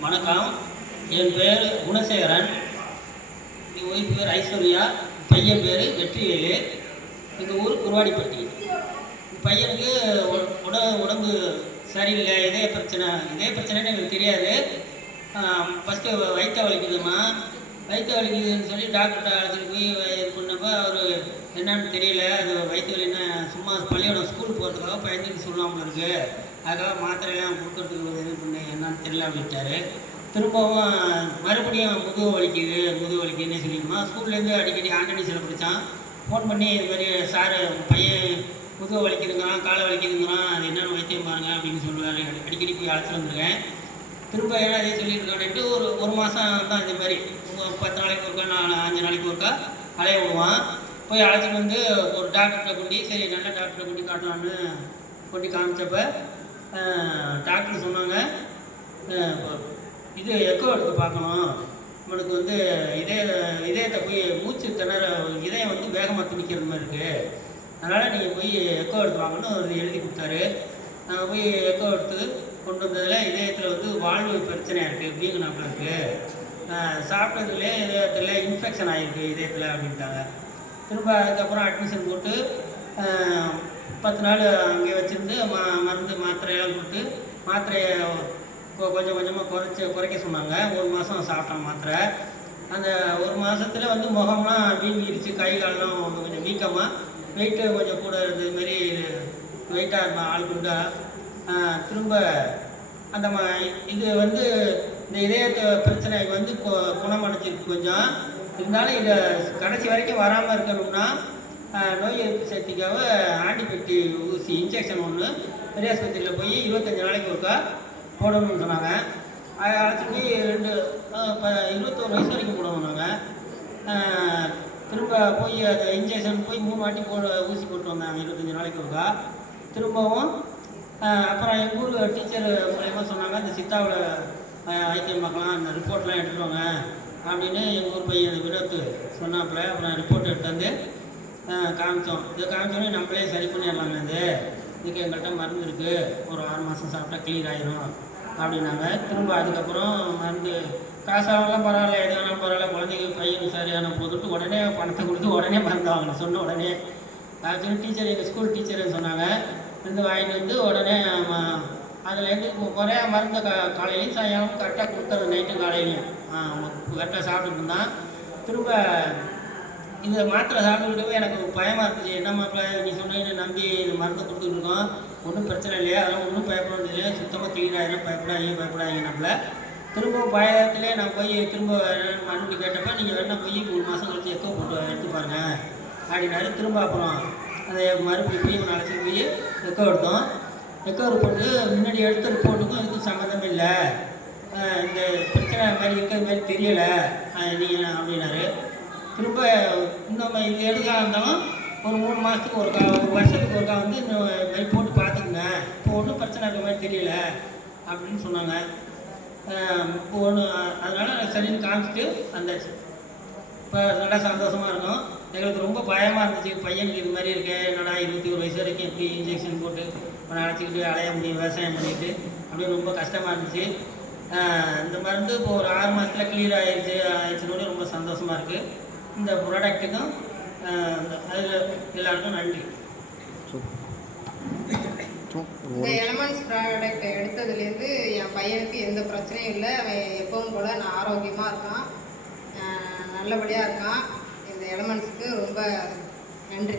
வணக்கம். என் பேர் குணசேகரன். என் ஒய்ஃப் பேர் ஐஸ்வர்யா. பையன் பேர் வெற்றிவேலு. எங்கள் ஊர் குருவாடிப்பட்டி. பையனுக்கு உ- உட உடம்பு சரியில்லை இதே பிரச்சனை. இதே பிரச்சனைன்னு எங்களுக்கு தெரியாது. ஃபஸ்ட்டு வயிற்ற வலிக்குதுமா வயிற்று வலிக்குதுன்னு சொல்லி டாக்டர்கிட்ட அழைச்சிட்டு போய் இது பண்ணப்போ அவர் என்னன்னு தெரியல. அது வயிற்று வலின்னா சும்மா பள்ளியோட ஸ்கூல் போகிறதுக்காக பயந்துட்டு சொல்லாமல் இருக்கு. அதுக்காக மாத்திரையெல்லாம் கொடுக்கறதுக்கு இது பண்ணி என்னன்னு தெரியல அப்படின்ட்டாரு. திரும்பவும் மறுபடியும் முதுகு வலிக்குது முதுகு வலிக்குதுன்னு சொல்லிடுமா ஸ்கூல்லேருந்து அடிக்கடி ஆண்டனி சில படித்தான் ஃபோன் பண்ணி இது மாதிரி சார் பையன் முதுகு வலிக்குதுங்கிறான் காலை வலிக்குதுங்கிறான் அது என்னென்ன வைத்தியம் பாருங்க அப்படின்னு சொல்லுவார். அடிக்கடி போய் அழைச்சிட்டு வந்துருக்கேன். திரும்ப என்ன அதே சொல்லியிருக்கான்ட்டு ஒரு ஒரு மாதம் தான் இந்த மாதிரி. பத்து நாளைக்கு ஒருக்கா நாலு அஞ்சு நாளைக்கு ஒருக்கா அலைய விடுவான். போய் அழைச்சிட்டு வந்து ஒரு டாக்டர்கிட்ட கொண்டு சரி நல்ல டாக்டரை கொண்டு காட்டலான்னு கொண்டு காமிச்சப்ப டாக்டர் சொன்னாங்க. இது எக்கோ எடுத்து பார்க்கணும். நம்மளுக்கு வந்து இதய இதயத்தை போய் மூச்சு திணற இதயம் வந்து வேகமாக துணிக்கிற மாதிரி இருக்குது அதனால் நீங்கள் போய் எக்கோ எடுத்து வாங்கன்னு அவர் எழுதி கொடுத்தாரு. நாங்கள் போய் எக்கோ எடுத்து கொண்டு வந்ததில் இதயத்தில் வந்து வாழ்வு பிரச்சனையாக இருக்குது வீங்கினாப்பில் இருக்குது சாப்பிட்டதுலே இதயத்தில் இன்ஃபெக்ஷன் ஆகிருக்கு இதயத்தில் அப்படின்ட்டாங்க. திரும்ப அதுக்கப்புறம் அட்மிஷன் போட்டு பத்து நாள் அங்கே வச்சுருந்து மா மருந்து மாத்திரையெல்லாம் கொடுத்து மாத்திரையை கொ- கொஞ்சம் கொஞ்சமாக குறைச்சி குறைக்க சொன்னாங்க. ஒரு மாதம் சாப்பிட்டேன் மாத்திரை. அந்த ஒரு மாதத்தில் வந்து முகம்லாம் வீங்கிருச்சு கை காலெல்லாம் கொஞ்சம் வீக்கமாக வெயிட்டு கொஞ்சம் கூட இருந்தது மாதிரி வெயிட்டாக இருந்தான் ஆள் குண்டா திரும்ப அந்த ம இது வந்து இந்த இதயத்தை பிரச்சனை வந்து கு- குணமடைஞ்சிருக்கு கொஞ்சம். இருந்தாலும் இதை கடைசி வரைக்கும் வராமல் இருக்கணும்னா நோய் எதிர்ப்பு சக்திக்காக ஆன்டிபயோட்டிக் ஊசி இன்ஜெக்ஷன் ஒன்று பெரியாஸ்பத்திரியில் போய் இருபத்தஞ்சி நாளைக்கு ஒருக்கா போடணும்னு சொன்னாங்க. அதை அழைச்சிட்டு போய் ரெண்டு இப்போ இருபத்தோரு வயசு வரைக்கும் போடுவோம் நாங்கள் திரும்ப போய் அந்த இன்ஜெக்ஷன் போய் மூணு வாட்டி போட ஊசி போட்டு வந்தாங்க இருபத்தஞ்சி நாளைக்கு ஒருக்கா. திரும்பவும் அப்புறம் எங்கள் ஊர் டீச்சர் மூலயமா சொன்னாங்க அந்த சித்தாவில் ஐக்கியம் பார்க்கலாம் அந்த ரிப்போர்ட்லாம் எடுத்துருவாங்க அப்படின்னு எங்கள் ஊர் பையன் அந்த வினோத்து சொன்னாப்புல. அப்புறம் ரிப்போர்ட் எடுத்து வந்து காமிச்சோம். இதை காமிச்சோன்னே நம்மளே சரி பண்ணிடலாங்க இது. இதுக்கு எங்கள்கிட்ட மருந்து இருக்குது ஒரு ஆறு மாதம் சாப்பிட்டா கிளியர் ஆயிரும் அப்படின்னாங்க. திரும்ப அதுக்கப்புறம் மருந்து காசாகலாம் பரவாயில்ல எது வேணாலும் பரவாயில்ல குழந்தைக்கு பையனுக்கு சரியான போதுட்டு உடனே பணத்தை கொடுத்து உடனே மருந்து வாங்கணும். சொன்ன உடனே. ஆக்சுவலி டீச்சர் எங்கள் ஸ்கூல் டீச்சர் சொன்னாங்க இருந்து வாங்கிட்டு வந்து உடனே அதுலேருந்து குறையா மருந்து க காலையிலையும் சாயங்காலம் கரெக்டாக கொடுத்துறது நைட்டும் காலையிலையும். கரெக்டாக சாப்பிட்டுட்டு இருந்தான். திரும்ப இந்த மாத்திரை சாப்பிட்டுக்கிட்டவே எனக்கு பயமாக இருந்துச்சு. என்ன மாப்பிள்ள நீ சொன்னீங்க நம்பி இந்த மருந்து கொடுத்துட்ருக்கோம் ஒன்றும் பிரச்சனை இல்லையா. அதெல்லாம் ஒன்றும் பயப்பட வேண்டியது சுத்தமாக க்ளீன் பயப்படாதீங்க பயப்படாதீங்க நம்மள. திரும்ப பயத்திலே நான் போய் திரும்ப என்னன்னு மறுபடியும் கேட்டப்ப நீங்கள் வேணா போய் மூணு மாதம் கழிச்சு எக்கோ போட்டு எடுத்து பாருங்க. அப்படின்னாரு. திரும்ப அப்புறம் அதை மறுபடியும் போய் இவனை அழைச்சிட்டு போய் எக்கோ எடுத்தோம். எக்கோ ரிப்போர்ட்டு முன்னாடி எடுத்த ரிப்போர்ட்டுக்கும் இதுக்கும் சம்மந்தம் இல்லை. இந்த பிரச்சனை மாதிரி இருக்கிற மாதிரி தெரியலை. நீங்கள் அப்படின்னாரு. திரும்ப இன்னும் இது எடுக்கலாம் இருந்தாலும் ஒரு மூணு மாதத்துக்கு ஒருக்கா ஒரு வருஷத்துக்கு ஒருக்கா வந்து இந்த மாதிரி போட்டு பார்த்துக்குங்க. இப்போ ஒன்றும் பிரச்சனை இருக்கிற மாதிரி தெரியல அப்படின்னு சொன்னாங்க. இப்போ ஒன்று அதனால் சரின்னு காமிச்சிட்டு வந்தாச்சு. இப்போ நல்லா சந்தோஷமாக இருக்கும் எங்களுக்கு ரொம்ப பயமாக இருந்துச்சு. பையனுக்கு இது மாதிரி இருக்கு என்னடா இருபத்தி ஒரு வயசு வரைக்கும் எப்படி இன்ஜெக்ஷன் போட்டு அழைச்சிக்கிட்டு அலைய முடியும் விவசாயம் பண்ணிட்டு அப்படியே ரொம்ப கஷ்டமாக இருந்துச்சு. இந்த மருந்து இப்போ ஒரு ஆறு மாதத்தில் கிளியர் ஆயிடுச்சு ஆயிடுச்சுன்னு ரொம்ப சந்தோஷமாக இருக்குது இந்த ப்ராடக்ட்டுக்கும் அதில் எல்லாருக்கும் நன்றி. இந்த எலமெண்ட்ஸ் ப்ராடக்ட் எடுத்ததுலேருந்து என் பையனுக்கு எந்த பிரச்சனையும் இல்லை. அவன் எப்பவும் போல் நான் ஆரோக்கியமாக இருக்கான். நல்லபடியாக இருக்கான். எலமெண்ட்ஸ்க்கு ரொம்ப நன்றி.